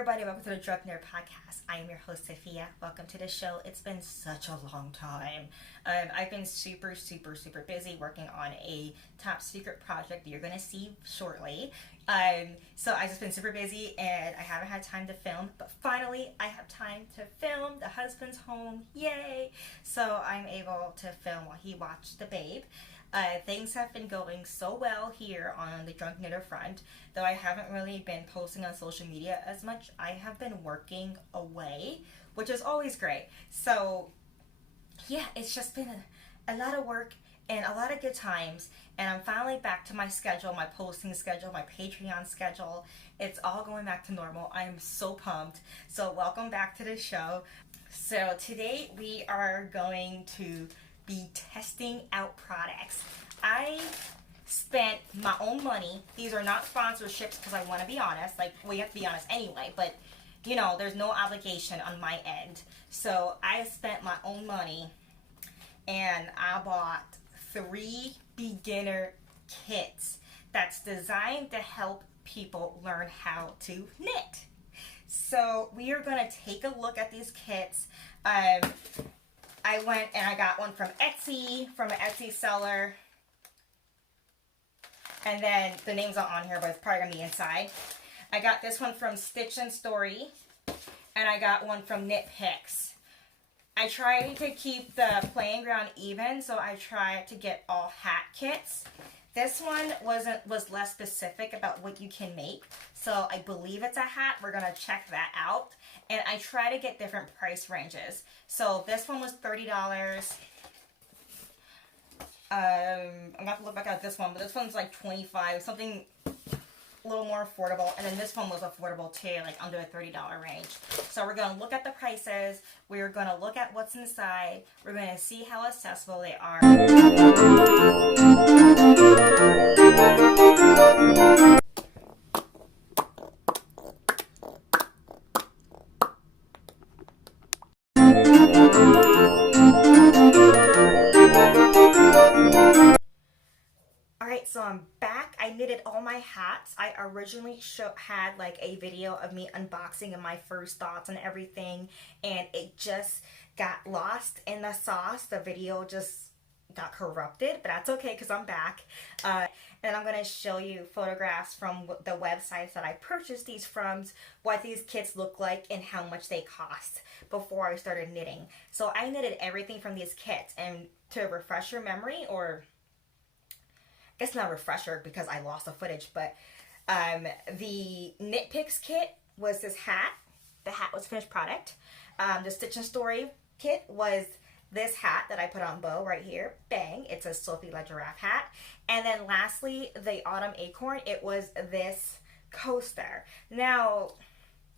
everybody, welcome to the Drug Nerd Podcast. I am your host, Sophia. Welcome to the show. It's been such a long time. I've been super busy working on a top secret project that you're going to see shortly. So I've just been super busy and I haven't had time to film, but finally I have time to film. The husband's home, yay! So I'm able to film while he watched The Babe. Things have been going so well here on the Drunk Knitter front, though I haven't really been posting on social media as much. I have been working away, which is always great. So yeah, it's just been a lot of work and a lot of good times, and I'm finally back to my schedule, my posting schedule, my Patreon schedule. It's all going back to normal. I am so pumped. So welcome back to the show. So today we are going to be testing out products. I spent my own money. These are not sponsorships because I want to be honest. Like, we have to be honest anyway, but you know, there's no obligation on my end. So I spent my own money and I bought 3 beginner kits that's designed to help people learn how to knit. So we are going to take a look at these kits. I went and I got one from Etsy, from an Etsy seller. And then the name's not on here, but it's probably going to be inside. I got this one from Stitch and Story. And I got one from Knit Picks. I tried to keep the playing ground even, so I tried to get all hat kits. This one was less specific about what you can make. So I believe it's a hat. We're going to check that out. And I try to get different price ranges. So this one was $30. I'm going to have to look back at this one, but this one's like $25, something a little more affordable. And then this one was affordable too, like under the $30 range. So we're going to look at the prices. We're going to look at what's inside. We're going to see how accessible they are. Alright, so I'm back. I knitted all my hats. I originally had like a video of me unboxing and my first thoughts and everything, and it just got lost in the sauce. The video just got corrupted, but that's okay because I'm back. And I'm going to show you photographs from the websites that I purchased these from, what these kits look like, and how much they cost before I started knitting. So I knitted everything from these kits, and to refresh your memory, or I guess not refresher because I lost the footage, but the Knit Picks kit was this hat. The hat was finished product. The Stitch and Story kit was this hat that I put on bow right here. Bang. It's a Sophie La Giraffe hat. And then lastly, the Autumn Acorn, it was this coaster. Now,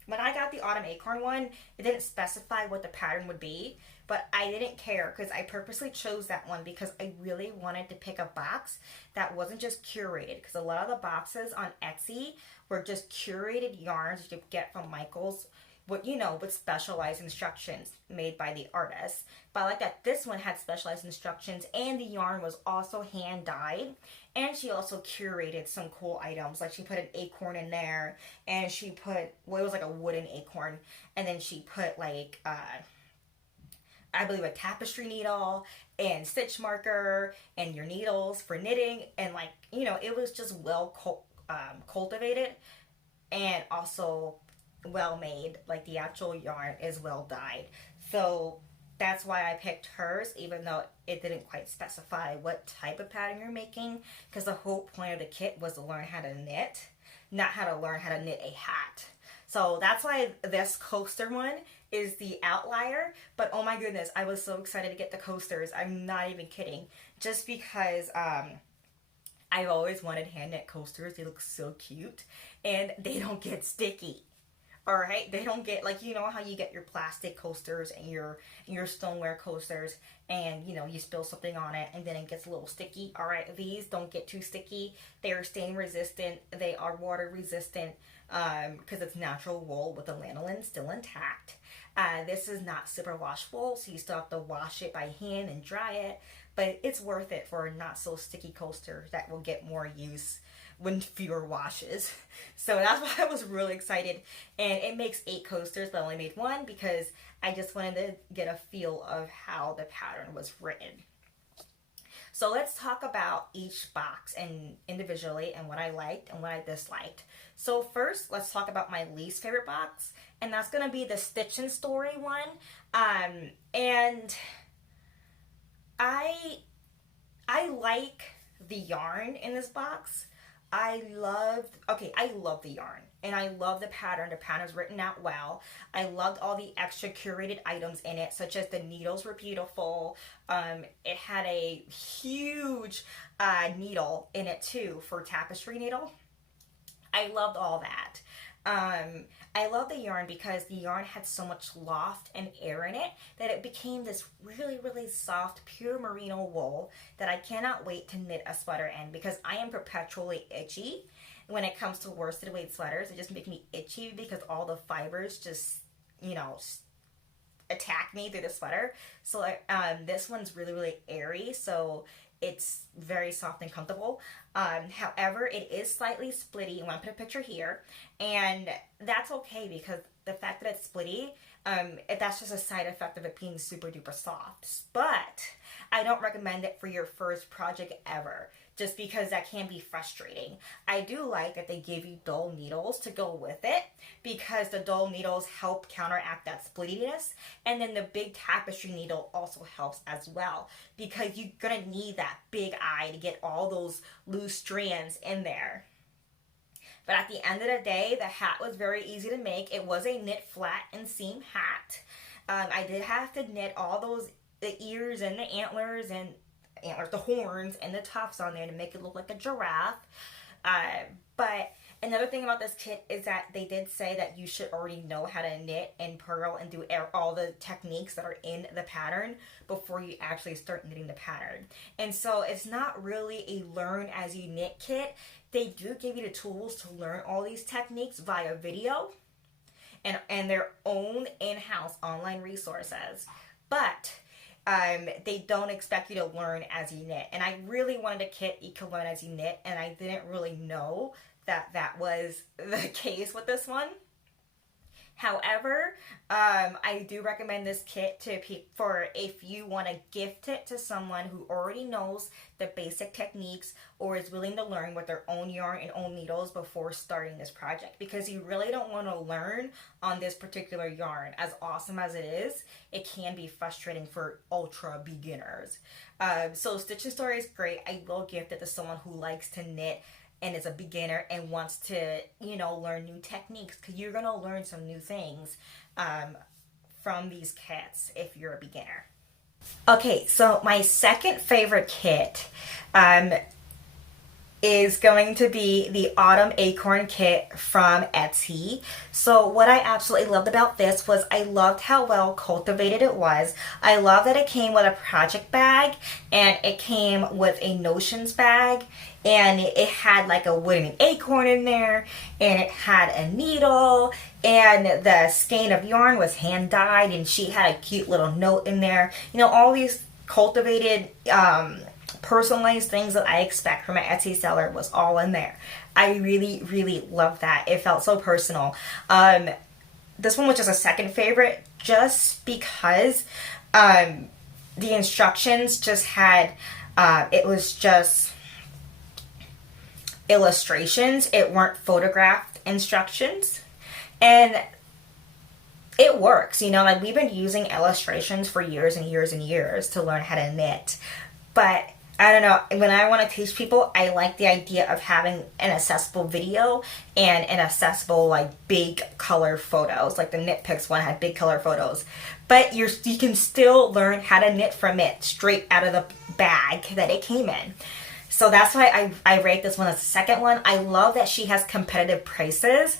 when I got the Autumn Acorn one, it didn't specify what the pattern would be, but I didn't care because I purposely chose that one because I really wanted to pick a box that wasn't just curated, because a lot of the boxes on Etsy were just curated yarns you could get from Michael's, with specialized instructions made by the artist. But I like that this one had specialized instructions, and the yarn was also hand dyed, and she also curated some cool items. Like, she put an acorn in there, and she put, well, it was like a wooden acorn, and then she put like I believe a tapestry needle and stitch marker and your needles for knitting, and like, it was just well cultivated and also well made. Like, the actual yarn is well dyed. So that's why I picked hers, even though it didn't quite specify what type of pattern you're making, because the whole point of the kit was to learn how to knit, not how to learn how to knit a hat. So that's why this coaster one is the outlier. But oh my goodness, I was so excited to get the coasters. I'm not even kidding. Just because I've always wanted hand knit coasters. They look so cute, and they don't get sticky. Alright, they don't get, like, you know how you get your plastic coasters and your stoneware coasters, and you spill something on it and then it gets a little sticky. Alright, these don't get too sticky. They are stain resistant. They are water resistant because it's natural wool with the lanolin still intact. This is not super washable, so you still have to wash it by hand and dry it, but it's worth it for a not so sticky coaster that will get more use with fewer washes. So that's why I was really excited. And it makes 8 coasters, but I only made 1 because I just wanted to get a feel of how the pattern was written. So let's talk about each box and individually and what I liked and what I disliked. So first, let's talk about my least favorite box, and that's gonna be the Stitch and Story one. And I like the yarn in this box. I love the yarn and I love the pattern. The pattern's written out well. I loved all the extra curated items in it, such as the needles were beautiful. It had a huge needle in it too for tapestry needle. I loved all that. I love the yarn because the yarn had so much loft and air in it that it became this really, really soft, pure merino wool that I cannot wait to knit a sweater in, because I am perpetually itchy when it comes to worsted weight sweaters. It just makes me itchy because all the fibers just, attack me through the sweater. So this one's really, really airy, so it's very soft and comfortable. However, it is slightly splitty. I'm going to put a picture here. And that's okay, because the fact that it's splitty, that's just a side effect of it being super duper soft. But I don't recommend it for your first project ever, just because that can be frustrating. I do like that they give you dull needles to go with it, because the dull needles help counteract that splittiness. And then the big tapestry needle also helps as well, because you're gonna need that big eye to get all those loose strands in there. But at the end of the day, the hat was very easy to make. It was a knit flat and seam hat. I did have to knit all the ears and the antlers, the horns and the tufts on there to make it look like a giraffe. But another thing about this kit is that they did say that you should already know how to knit and purl and do all the techniques that are in the pattern before you actually start knitting the pattern. And so it's not really a learn as you knit kit. They do give you the tools to learn all these techniques via video and their own in-house online resources. But they don't expect you to learn as you knit. And I really wanted a kit you could learn as you knit, and I didn't really know that was the case with this one. However, I do recommend this kit for if you want to gift it to someone who already knows the basic techniques or is willing to learn with their own yarn and own needles before starting this project, because you really don't want to learn on this particular yarn. As awesome as it is, it can be frustrating for ultra beginners. So Stitch and Story is great. I will gift it to someone who likes to knit and is a beginner and wants to, learn new techniques, because you're going to learn some new things from these kits if you're a beginner. Okay, so my second favorite kit is going to be the Autumn Acorn kit from Etsy. So what I absolutely loved about this was I loved how well cultivated it was. I love that it came with a project bag, and it came with a notions bag, and it had like a wooden acorn in there, and it had a needle, and the skein of yarn was hand dyed, and she had a cute little note in there. All these cultivated personalized things that I expect from an Etsy seller was all in there. I really, really love that. It felt so personal. This one was just a second favorite, just because the instructions just had, it was just illustrations. It weren't photographed instructions. And it works, like we've been using illustrations for years and years and years to learn how to knit. But I don't know, when I want to teach people, I like the idea of having an accessible video and an accessible, big color photos. Like the Knit Picks one had big color photos. But you can still learn how to knit from it straight out of the bag that it came in. So that's why I rate this one as the second one. I love that she has competitive prices.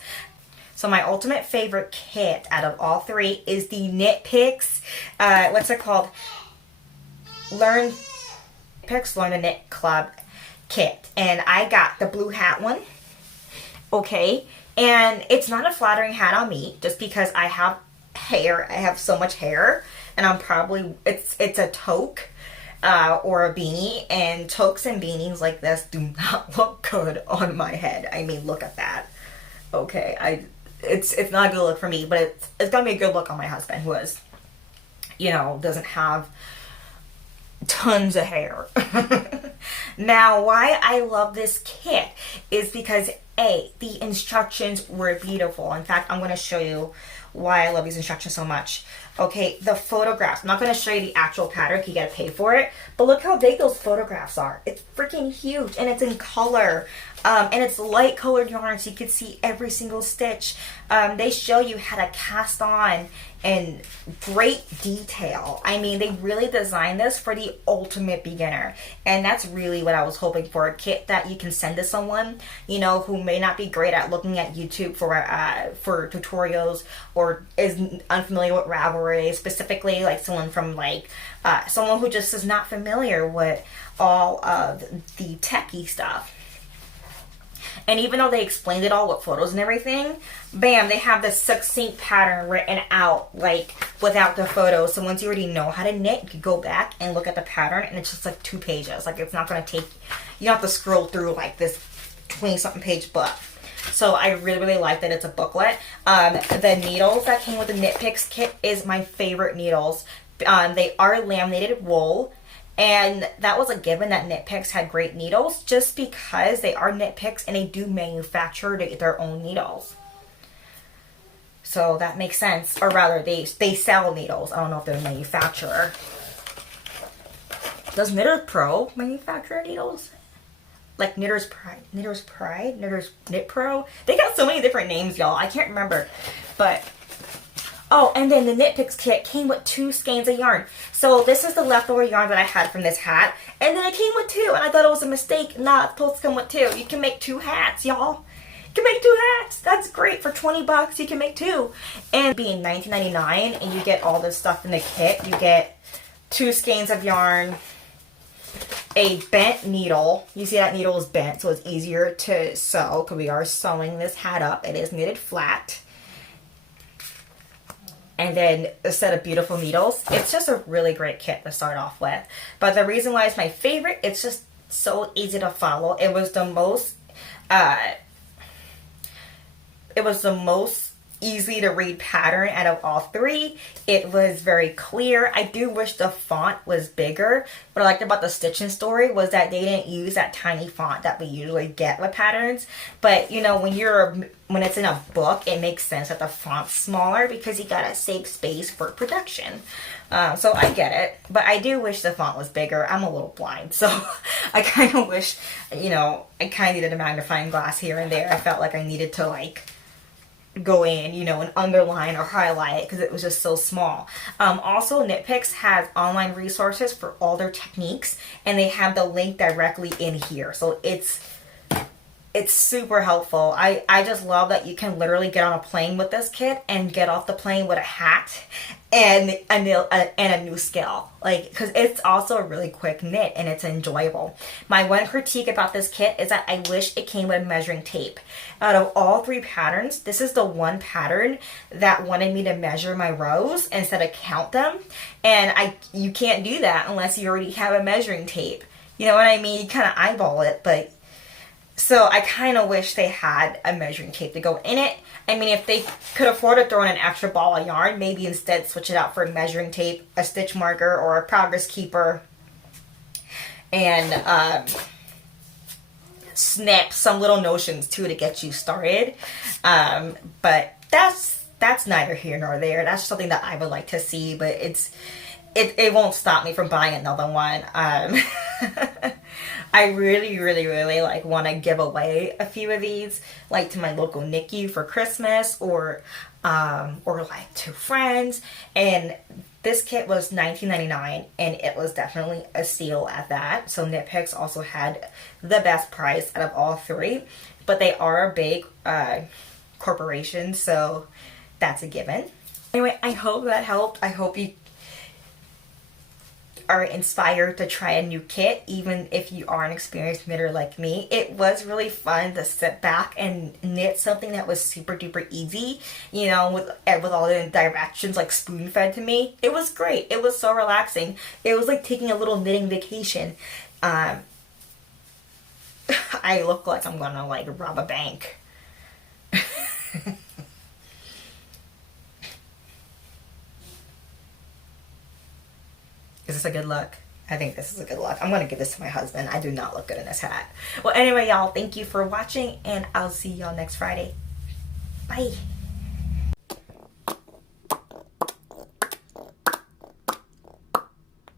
So my ultimate favorite kit out of all three is the Knit Picks, what's it called? Learn to Knit Club kit, and I got the blue hat one. Okay, and it's not a flattering hat on me just because I have hair. I have so much hair, and I'm probably it's a toque. or a beanie, and toques and beanies like this do not look good on my head. I mean, look at that. Okay, it's not a good look for me, but it's gonna be a good look on my husband, who is, you know, doesn't have tons of hair. Now, why I love this kit is because the instructions were beautiful. In fact, I'm going to show you why I love these instructions so much. Okay, the photographs. I'm not going to show you the actual pattern because you got to pay for it. But look how big those photographs are. It's freaking huge, and it's in color. And it's light colored yarn, so you can see every single stitch. They show you how to cast on in great detail. I mean, they really designed this for the ultimate beginner, and that's really what I was hoping for, a kit that you can send to someone, you know, who may not be great at looking at YouTube for tutorials, or is unfamiliar with Ravelry, specifically like someone from like someone who just is not familiar with all of the techie stuff. And even though they explained it all with photos and everything, bam, they have this succinct pattern written out, like, without the photos. So once you already know how to knit, you can go back and look at the pattern, and it's just like 2 pages. Like, it's not going to take, you don't have to scroll through like this 20-something page book. So I really, really like that it's a booklet. The needles that came with the Knit Picks kit is my favorite needles. They are laminated wool. And that was a given that Knit Picks had great needles, just because they are Knit Picks and they do manufacture their own needles. So that makes sense. Or rather, they sell needles. I don't know if they're a manufacturer. Does Knitters Pro manufacture needles? Like Knitter's Pride, Knit Pro? They got so many different names, y'all. I can't remember. But oh, and then the Knit Picks kit came with 2 skeins of yarn. So this is the leftover yarn that I had from this hat. And then it came with 2, and I thought it was a mistake. Nah, it's supposed to come with 2. You can make 2 hats, y'all. You can make 2 hats. That's great. For 20 bucks, you can make 2. And being $19.99, and you get all this stuff in the kit. You get 2 skeins of yarn, a bent needle. You see that needle is bent, so it's easier to sew, because we are sewing this hat up. It is knitted flat. And then a set of beautiful needles. It's just a really great kit to start off with. But the reason why it's my favorite, it's just so easy to follow. It was the most easy to read pattern out of all 3. It was very clear. I do wish the font was bigger. What I liked about the Stitching Story was that they didn't use that tiny font that we usually get with patterns. But you know, when it's in a book, it makes sense that the font's smaller, because you gotta save space for production. So I get it, but I do wish the font was bigger. I'm a little blind, so I kind of wish, you know, I kind of needed a magnifying glass here and there. I felt like I needed to like go in, you know, and underline or highlight it, because it was just so small. Also, Knit Picks has online resources for all their techniques, and they have the link directly in here. So it's super helpful. I just love that you can literally get on a plane with this kit and get off the plane with a hat and a new skill, like, because it's also a really quick knit and it's enjoyable. My one critique about this kit is that I wish it came with measuring tape. Out of all 3 patterns, this is the one pattern that wanted me to measure my rows instead of count them, and you can't do that unless you already have a measuring tape. You know what I mean? You kind of eyeball it, but so I kind of wish they had a measuring tape to go in it. I mean, if they could afford to throw in an extra ball of yarn, maybe instead switch it out for a measuring tape, a stitch marker, or a progress keeper, and snip some little notions too to get you started. But that's neither here nor there. That's something that I would like to see, but it won't stop me from buying another one. I really, really, really like want to give away a few of these, like to my local NICU for Christmas, or like to friends. And this kit was $19.99, and it was definitely a steal at that. So Knit Picks also had the best price out of all 3, but they are a big corporation, so that's a given. Anyway, I hope that helped. I hope you are inspired to try a new kit, even if you are an experienced knitter like me. It was really fun to sit back and knit something that was super duper easy, you know, with all the directions like spoon fed to me. It was great. It was so relaxing. It was like taking a little knitting vacation. I look like I'm gonna like rob a bank. Is this a good look? I think this is a good look. I'm gonna give this to my husband. I do not look good in this hat. Well, anyway, y'all, thank you for watching, and I'll see y'all next Friday. Bye.